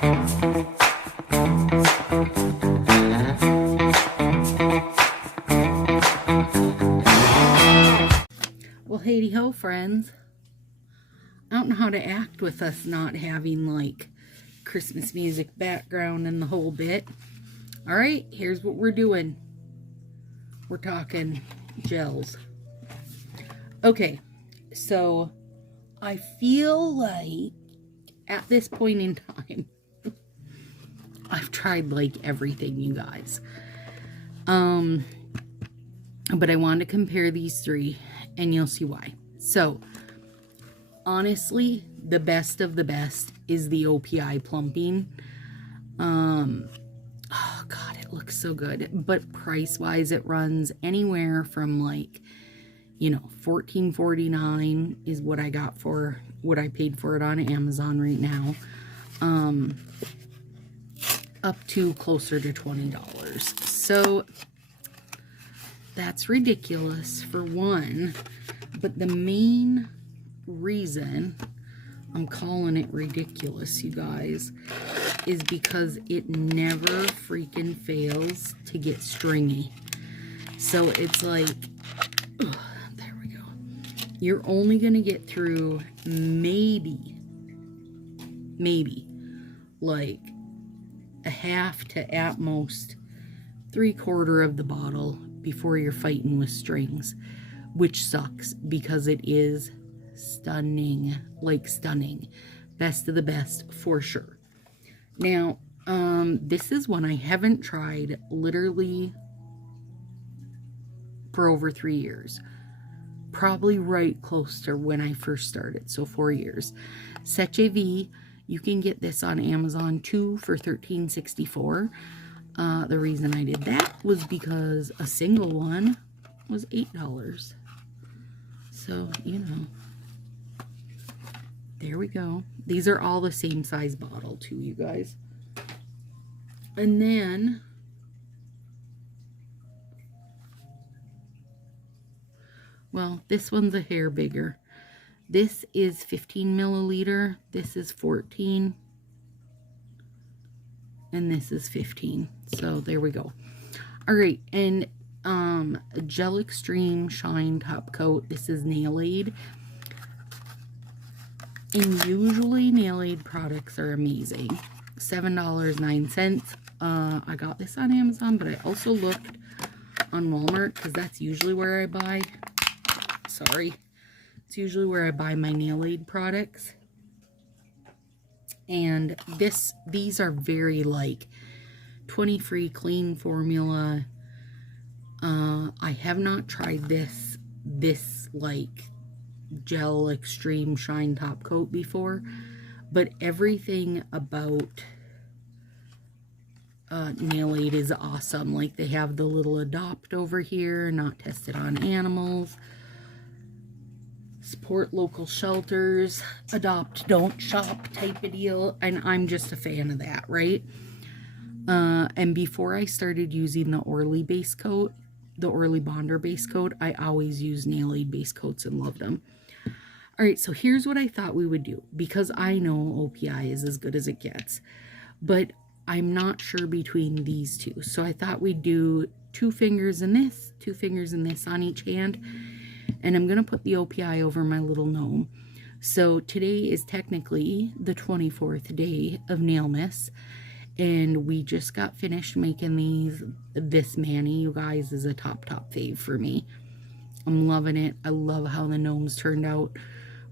Well, hey ho, friends. I don't know how to act with us not having like Christmas music background and the whole bit. All right, here's what we're doing. We're talking gels. Okay, so I feel like at this point in time, I've tried like everything, you guys. But I wanted to compare these three, and you'll see why. So, honestly, the best of the best is the OPI plumping. Oh God, it looks so good. But price-wise, it runs anywhere from like, you know, $14.49 is what I got for what I paid for it on Amazon right now. Up to closer to $20. So that's ridiculous for one. But the main reason I'm calling it ridiculous, you guys, is because it never freaking fails to get stringy. So it's like, ugh, there we go. You're only going to get through maybe like a half to at most 3/4 of the bottle before you're fighting with strings, which sucks because it is stunning, like stunning. Best of the best for sure. Now, this is one I haven't tried literally for over 3 years. Probably right close to when I first started, so 4 years. Sassy V, you can get this on Amazon too for $13.64. The reason I did that was because a single one was $8. So, you know, there we go. These are all the same size bottle too, you guys. And then well, this one's a hair bigger. This is 15 milliliter. This is 14. And this is 15. So there we go. All right. And Gel Extreme Shine Top Coat. This is Nail Aid. And usually Nail Aid products are amazing. $7.09. I got this on Amazon, but I also looked on Walmart because that's usually where I buy. Sorry. It's usually where I buy my Nail Aid products. And these are very like 20-free clean formula. I have not tried this like Gel Extreme Shine Top Coat before, but everything about Nail Aid is awesome. Like they have the little adopt over here, not tested on animals. Support local shelters, adopt, don't shop type of deal. And I'm just a fan of that, right? And before I started using the Orly base coat, the Orly Bonder base coat, I always used Nail Aid base coats and loved them. All right, so here's what I thought we would do, because I know OPI is as good as it gets, but I'm not sure between these two. So I thought we'd do 2 fingers in this, 2 fingers in this on each hand. And I'm going to put the OPI over my little gnome. So today is technically the 24th day of Nailmas. And we just got finished making these. This mani, you guys, is a top fave for me. I'm loving it. I love how the gnomes turned out.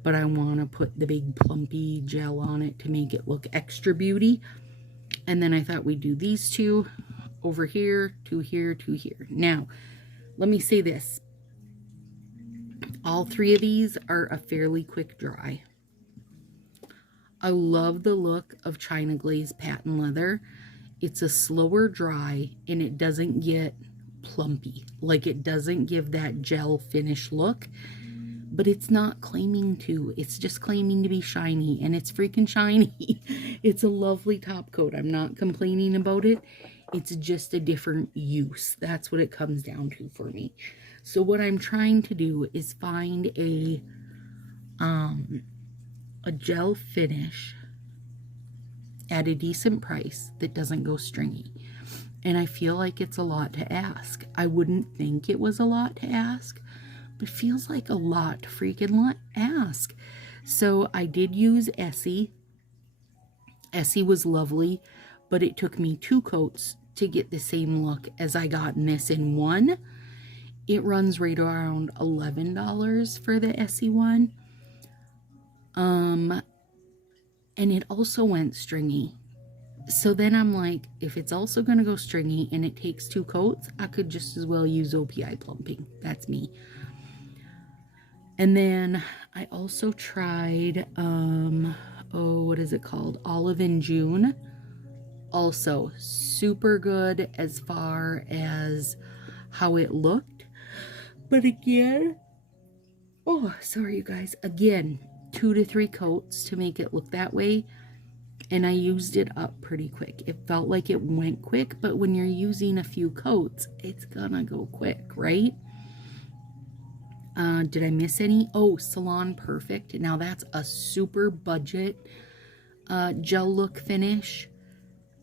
But I want to put the big plumpy gel on it to make it look extra beauty. And then I thought we'd do these 2 over here, 2 here, 2 here. Now, let me say this. All 3 of these are a fairly quick dry. I love the look of China Glaze Patent Leather. It's a slower dry and it doesn't get plumpy. Like it doesn't give that gel finish look, but it's not claiming to. It's just claiming to be shiny, and it's freaking shiny. It's a lovely top coat. I'm not complaining about it. It's just a different use. That's what it comes down to for me. So what I'm trying to do is find a gel finish at a decent price that doesn't go stringy. And I feel like it's a lot to ask. I wouldn't think it was a lot to ask, but it feels like a lot to freaking ask. So I did use Essie. Essie was lovely, but it took me 2 coats to get the same look as I got in this in one. It runs right around $11 for the Essie one. And it also went stringy. So then I'm like, if it's also going to go stringy and it takes 2 coats, I could just as well use OPI plumping. That's me. And then I also tried, what is it called? Olive in June. Also super good as far as how it looked. But again, sorry you guys. Again, 2 to 3 coats to make it look that way. And I used it up pretty quick. It felt like it went quick, but when you're using a few coats, it's gonna go quick, right? Did I miss any? Oh, Salon Perfect. Now that's a super budget gel look finish.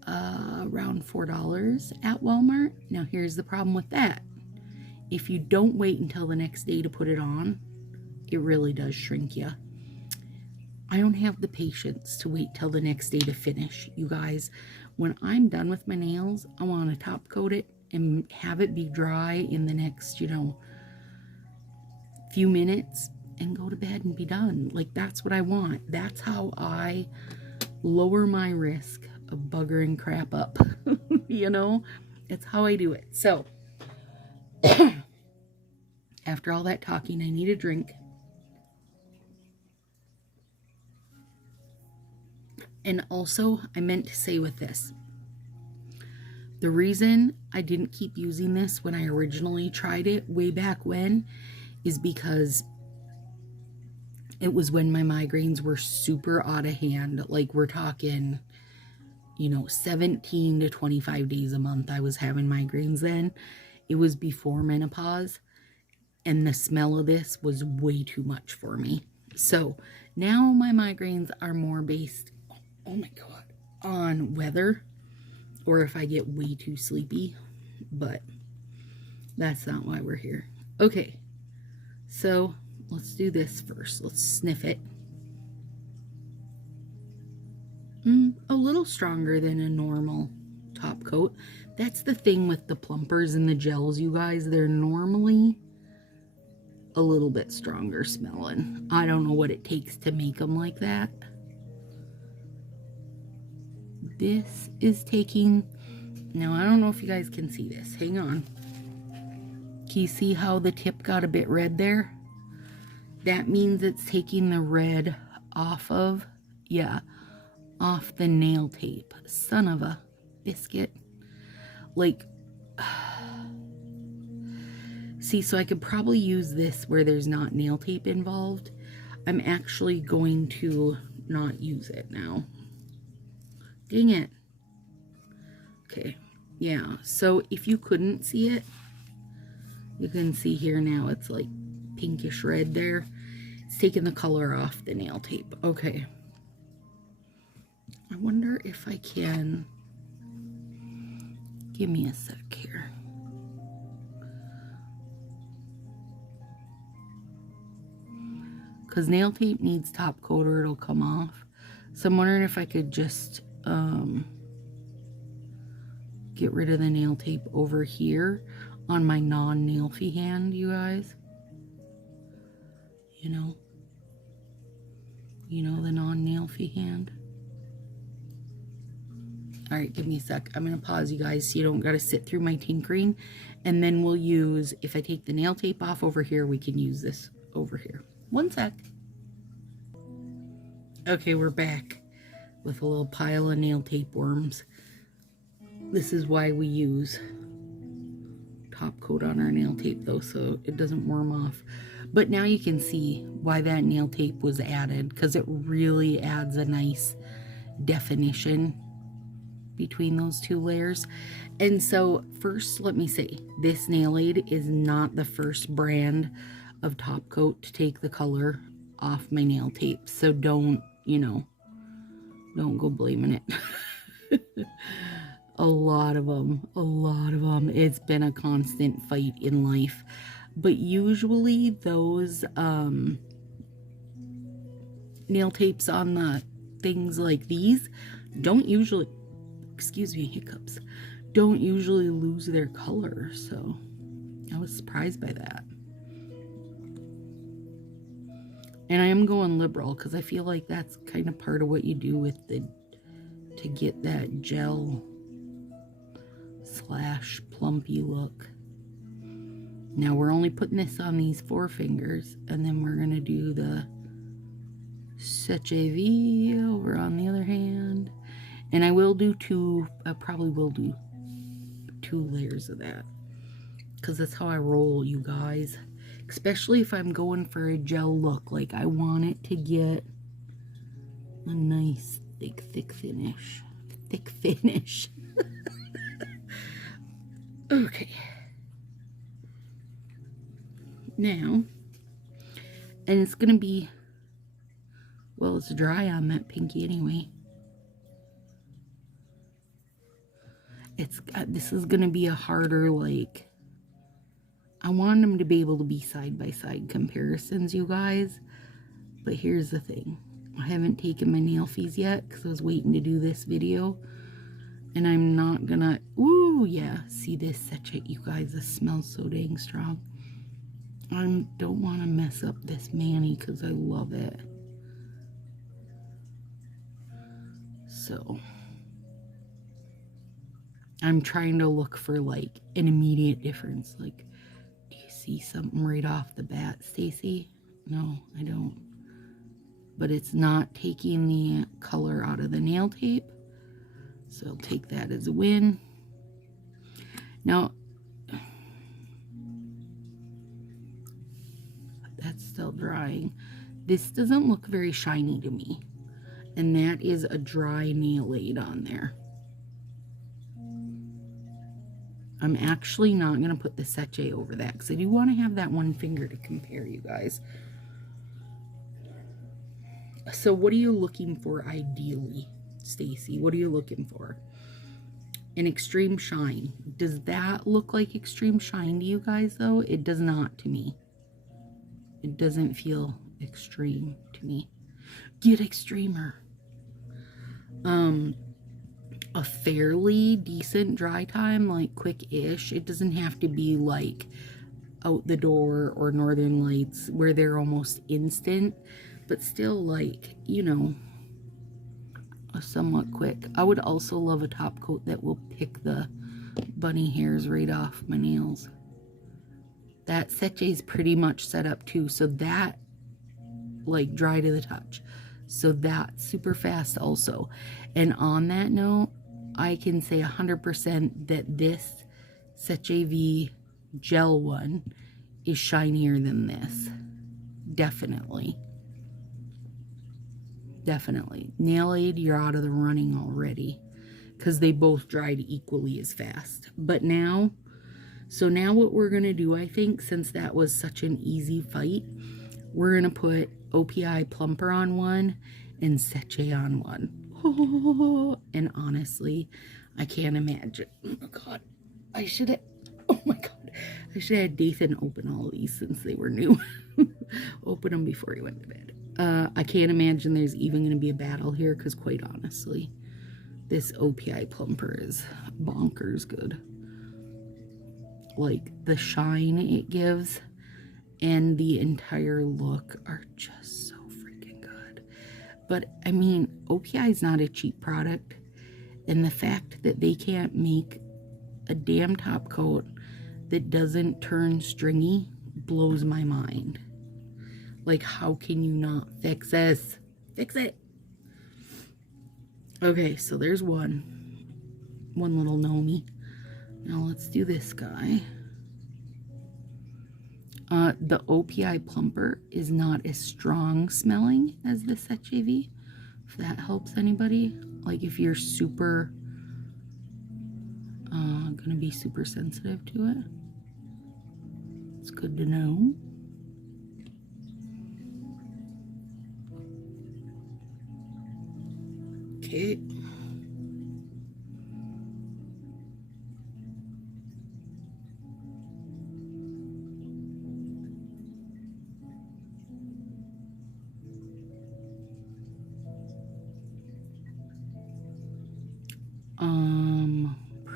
Around $4 at Walmart. Now here's the problem with that. If you don't wait until the next day to put it on, it really does shrink you. I don't have the patience to wait till the next day to finish, you guys. When I'm done with my nails, I want to top coat it and have it be dry in the next, few minutes and go to bed and be done. Like, that's what I want. That's how I lower my risk of buggering crap up. It's how I do it. So, after all that talking, I need a drink. And also, I meant to say with this, the reason I didn't keep using this when I originally tried it way back when is because it was when my migraines were super out of hand. Like, we're talking, 17 to 25 days a month I was having migraines then. It was before menopause, and the smell of this was way too much for me. So now my migraines are more based, oh my God, on weather, or if I get way too sleepy, but that's not why we're here. Okay, so let's do this first. Let's sniff it. A little stronger than a normal top coat. That's the thing with the plumpers and the gels, you guys. They're normally a little bit stronger smelling. I don't know what it takes to make them like that. This is taking, now I don't know if you guys can see this. Hang on. Can you see how the tip got a bit red there? That means it's taking the red off of, off the nail tape. Son of a biscuit. Like, see, so I could probably use this where there's not nail tape involved. I'm actually going to not use it now. Dang it. Okay, yeah, so if you couldn't see it, you can see here now it's like pinkish red there. It's taking the color off the nail tape. Okay. I wonder if I can, give me a sec here. Because nail tape needs top coat or it'll come off. So I'm wondering if I could just get rid of the nail tape over here on my non-nailfy hand, you guys. The non-nailfy hand. All right, give me a sec. I'm going to pause, you guys, so you don't got to sit through my tinkering. And then we'll use, if I take the nail tape off over here, we can use this over here. One sec. Okay, we're back with a little pile of nail tape worms. This is why we use top coat on our nail tape, though, so it doesn't worm off. But now you can see why that nail tape was added, because it really adds a nice definition between those two layers. And so first, let me say, this nail aid is not the first brand of top coat to take the color off my nail tape. So don't, Don't go blaming it. A lot of them. A lot of them. It's been a constant fight in life. But usually those nail tapes on the things like these don't usually, excuse me, hiccups, don't usually lose their color. So I was surprised by that. And I am going liberal because I feel like that's kind of part of what you do with the, to get that gel slash plumpy look. Now we're only putting this on these 4 fingers, and then we're going to do the Sassy over on the other hand. And I will do 2, I probably will do 2 layers of that. Because that's how I roll, you guys. Especially if I'm going for a gel look. Like, I want it to get a nice, thick finish. Thick finish. Okay. Now, and it's going to be, well, it's dry on that pinky anyway. It's this is going to be a harder, like, I want them to be able to be side-by-side comparisons, you guys. But here's the thing. I haven't taken my nail fees yet because I was waiting to do this video. And I'm not gonna, ooh, yeah. See this sachet, you guys, this smells so dang strong. I don't want to mess up this mani because I love it. So, I'm trying to look for, like, an immediate difference. Like, do you see something right off the bat, Stacy? No, I don't. But it's not taking the color out of the nail tape. So I'll take that as a win. Now, that's still drying. This doesn't look very shiny to me. And that is a dry nail aid on there. I'm actually not going to put the sachet over that because I do want to have that 1 finger to compare, you guys. So what are you looking for ideally, Stacy? What are you looking for? An extreme shine. Does that look like extreme shine to you guys, though? It does not to me. It doesn't feel extreme to me. Get extremer. A fairly decent dry time, like quick-ish. It doesn't have to be like Out the Door or Northern Lights where they're almost instant, but still, like, you know, a somewhat quick. I would also love a top coat that will pick the bunny hairs right off my nails. That sachet's pretty much set up too, so that, like, dry to the touch. So that's super fast also. And on that note, I can say 100% that this Sassy V gel one is shinier than this. Definitely. Definitely. Nail aid, you're out of the running already because they both dried equally as fast. But now, so now what we're going to do, I think, since that was such an easy fight, we're going to put OPI plumper on one and sachet on one. And honestly, I can't imagine. Oh God, I should have, oh my God, I should have had Dathan open all of these since they were new. Open them before he went to bed. I can't imagine there's even going to be a battle here because quite honestly, this OPI plumper is bonkers good. Like the shine it gives and the entire look are just so freaking good. But I mean, OPI is not a cheap product, and the fact that they can't make a damn top coat that doesn't turn stringy blows my mind. Like, how can you not fix this? Fix it. Okay, so there's one little Nomi. Now let's do this guy. The OPI plumper is not as strong smelling as the Sassy V, if that helps anybody. Like if you're super, gonna be super sensitive to it. It's good to know. Okay.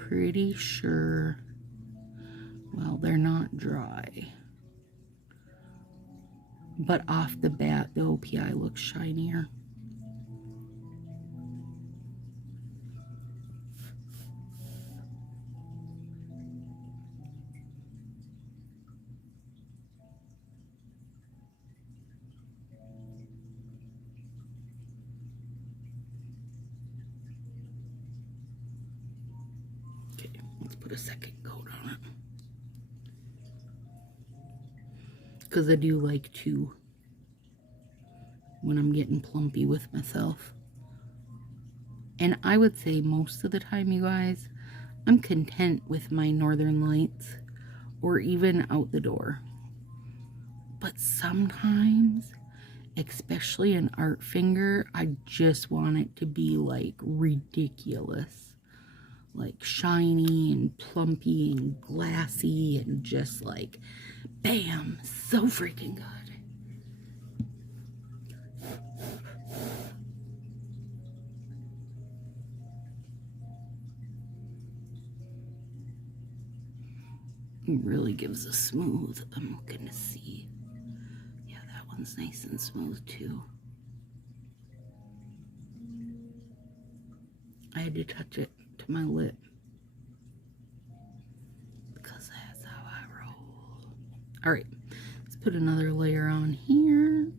Pretty sure, well, they're not dry, but off the bat, the OPI looks shinier. Okay, let's put a second coat on it. Because I do like to, when I'm getting plumpy with myself. And I would say most of the time, you guys, I'm content with my Northern Lights or even out the door. But sometimes, especially an art finger, I just want it to be like ridiculous. Like shiny and plumpy and glassy and just like, bam, so freaking good. It really gives a smooth. I'm looking to see. Yeah, that one's nice and smooth too. I had to touch it to my lip because that's how I roll. All right, let's put another layer on here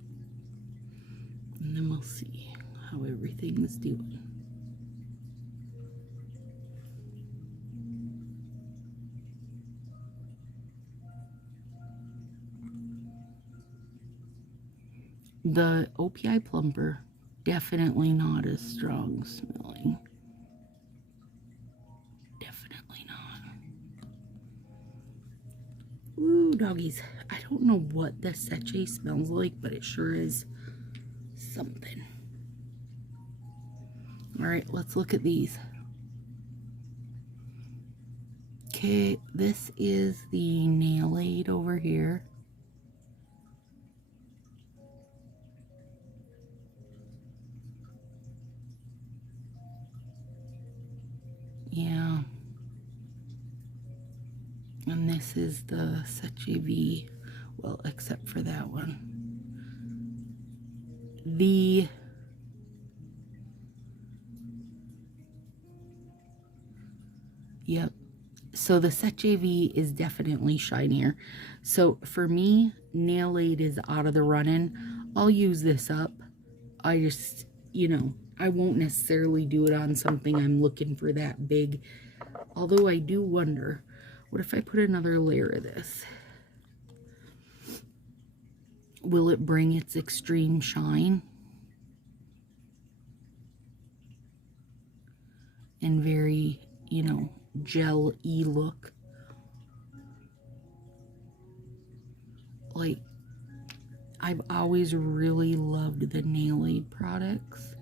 and then we'll see how everything is doing. The OPI plumper, definitely not as strong smelling. Definitely not. Ooh, doggies. I don't know what the Sassy smells like, but it sure is something. All right, let's look at these. Okay, this is the nail aid over here. Yeah. And this is the Sassy V. Well, except for that one. Yep. So the Sassy V is definitely shinier. So for me, nail aid is out of the running. I'll use this up. I just, you know, I won't necessarily do it on something I'm looking for that big. Although I do wonder, what if I put another layer of this? Will it bring its extreme shine? And very, you know, gel-y look. Like, I've always really loved the nail aid products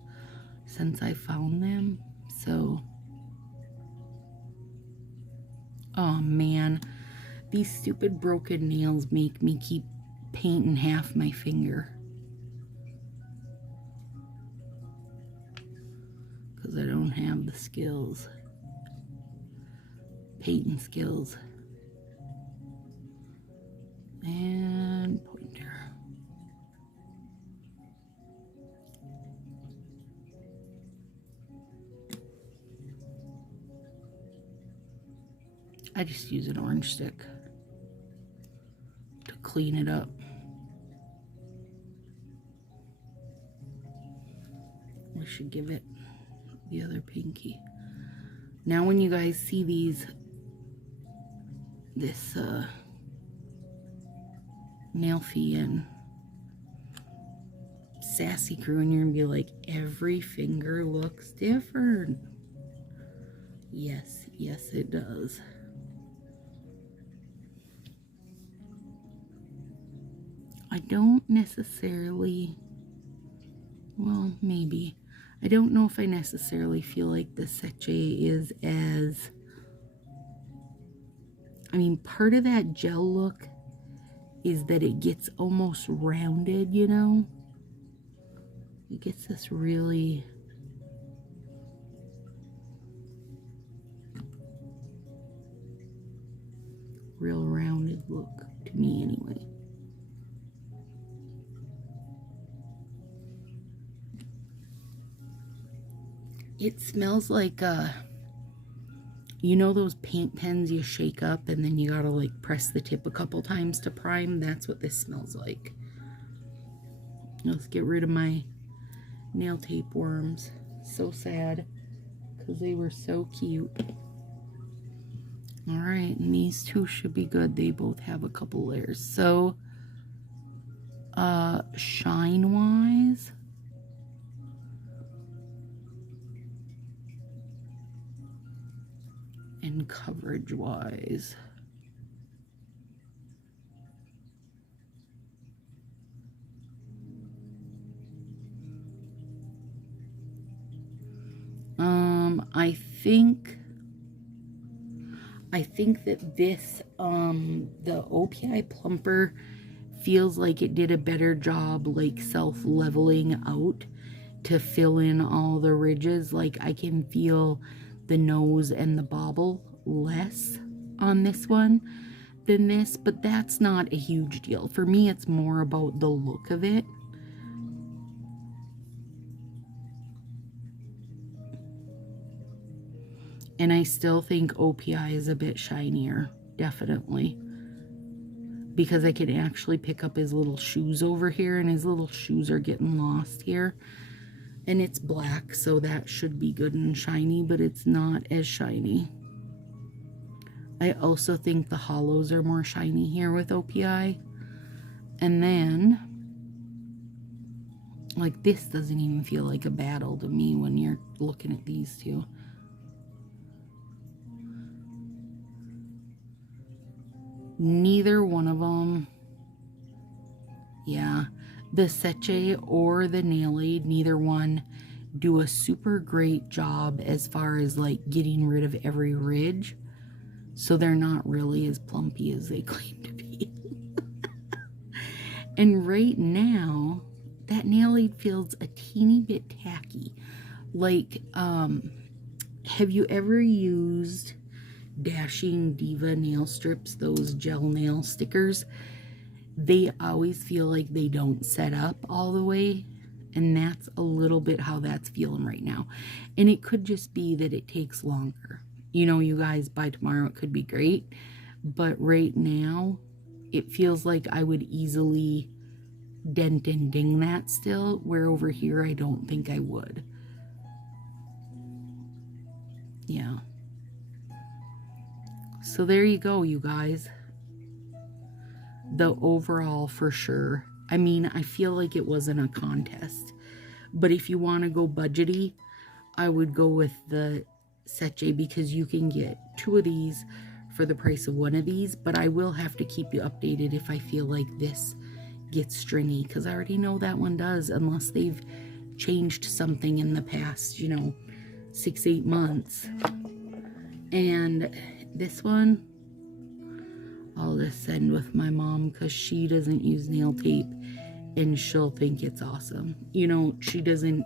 since I found them. So, oh man, these stupid broken nails make me keep painting half my finger. Because I don't have the skills. Painting skills. And pointer. I just use an orange stick to clean it up. We should give it the other pinky. Now when you guys see this Nailfee and Sassy crew, and you're gonna be like, every finger looks different. Yes, yes it does. I don't necessarily, well, maybe. I don't know if I necessarily feel like the Sassy is as, I mean, part of that gel look is that it gets almost rounded, you know? It gets this really real rounded look to me anyway. It smells like you know those paint pens you shake up and then you gotta like press the tip a couple times to prime? That's what this smells like. Let's get rid of my nail tape worms. So sad because they were so cute. All right, and these two should be good. They both have a couple layers. So shine wise, and coverage wise, I think that this the OPI plumper feels like it did a better job like self-leveling out to fill in all the ridges. Like I can feel the nose and the bobble less on this one than this, but that's not a huge deal. For me, it's more about the look of it. And I still think OPI is a bit shinier, definitely. Because I can actually pick up his little shoes over here, and his little shoes are getting lost here. And it's black, so that should be good and shiny, but it's not as shiny. I also think the hollows are more shiny here with OPI. And then, like, this doesn't even feel like a battle to me when you're looking at these two. Neither one of them, yeah, the Sassy or the Nail Aid, neither one do a super great job as far as like getting rid of every ridge. So they're not really as plumpy as they claim to be. And right now, that Nail Aid feels a teeny bit tacky. Like, have you ever used Dashing Diva nail strips, those gel nail stickers? They always feel like they don't set up all the way, and that's a little bit how that's feeling right now. And it could just be that it takes longer. You know, you guys, by tomorrow it could be great, but right now it feels like I would easily dent and ding that still, where over here I don't think I would. Yeah. So there you go, you guys. The overall for sure. I mean, I feel like it wasn't a contest. But if you want to go budgety, I would go with the Sassy because you can get 2 of these for the price of 1 of these. But I will have to keep you updated if I feel like this gets stringy, because I already know that one does, unless they've changed something in the past, you know, 6-8 months. And this one, I'll just send with my mom because she doesn't use nail tape and she'll think it's awesome. You know, she doesn't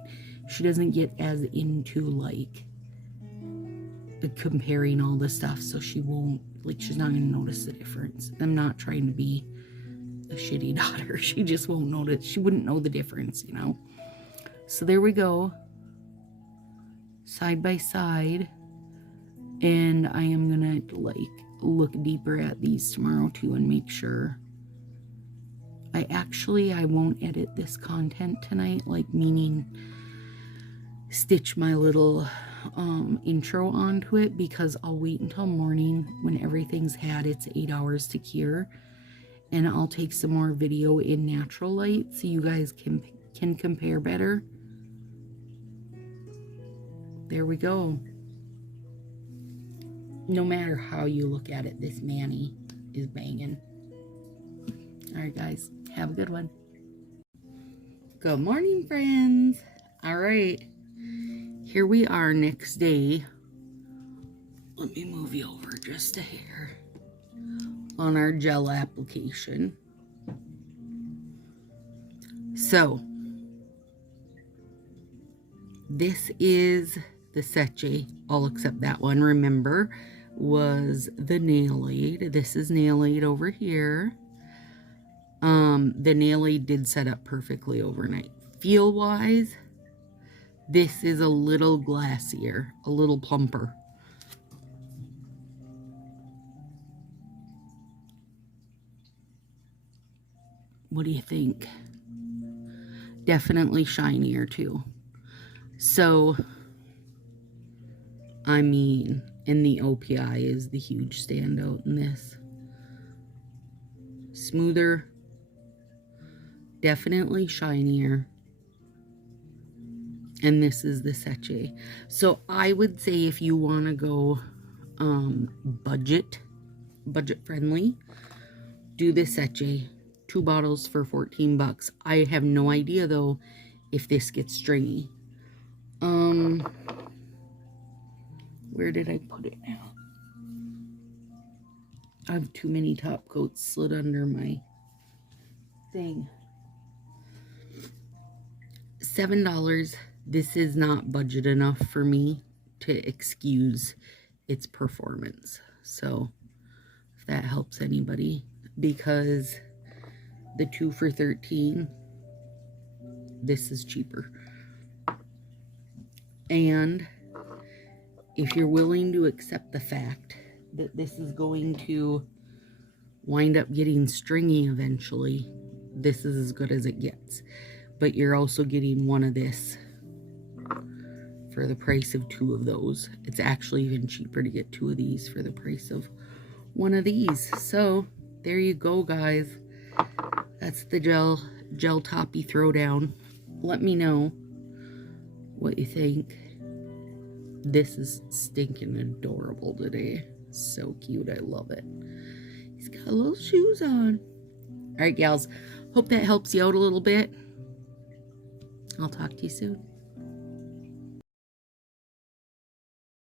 get as into like comparing all the stuff, so she won't, like, she's not gonna notice the difference. I'm not trying to be a shitty daughter. She just won't notice. She wouldn't know the difference, you know. So there we go, side by side. And I am gonna like look deeper at these tomorrow too and make sure. I won't edit this content tonight, like meaning stitch my little intro onto it, because I'll wait until morning when everything's had its 8 hours to cure, and I'll take some more video in natural light so you guys can compare better. There we go. No matter how you look at it, this Manny is banging. All right, guys, have a good one. Good morning, friends. All right, here we are next day. Let me move you over just a hair on our gel application. So this is the Sassy, all except that one, remember, was the nail aid. This is nail aid over here. The nail aid did set up perfectly overnight. Feel wise, this is a little glassier, a little plumper. What do you think? Definitely shinier too. So, I mean, and the OPI is the huge standout in this. Smoother, definitely shinier. And this is the Sassy. So I would say if you want to go budget friendly, do the Sassy. 2 bottles for 14 bucks. I have no idea though if this gets stringy. Where did I put it now? I have too many top coats slid under my thing. $7. This is not budget enough for me to excuse its performance. So if that helps anybody, because the 2 for $13, this is cheaper. And if you're willing to accept the fact that this is going to wind up getting stringy eventually, this is as good as it gets. But you're also getting one of this for the price of 2 of those. It's actually even cheaper to get 2 of these for the price of 1 of these. So there you go, guys. That's the gel toppy throwdown. Let me know what you think. This is stinking adorable today. So cute. I love it. He's got little shoes on. All right, gals. Hope that helps you out a little bit. I'll talk to you soon.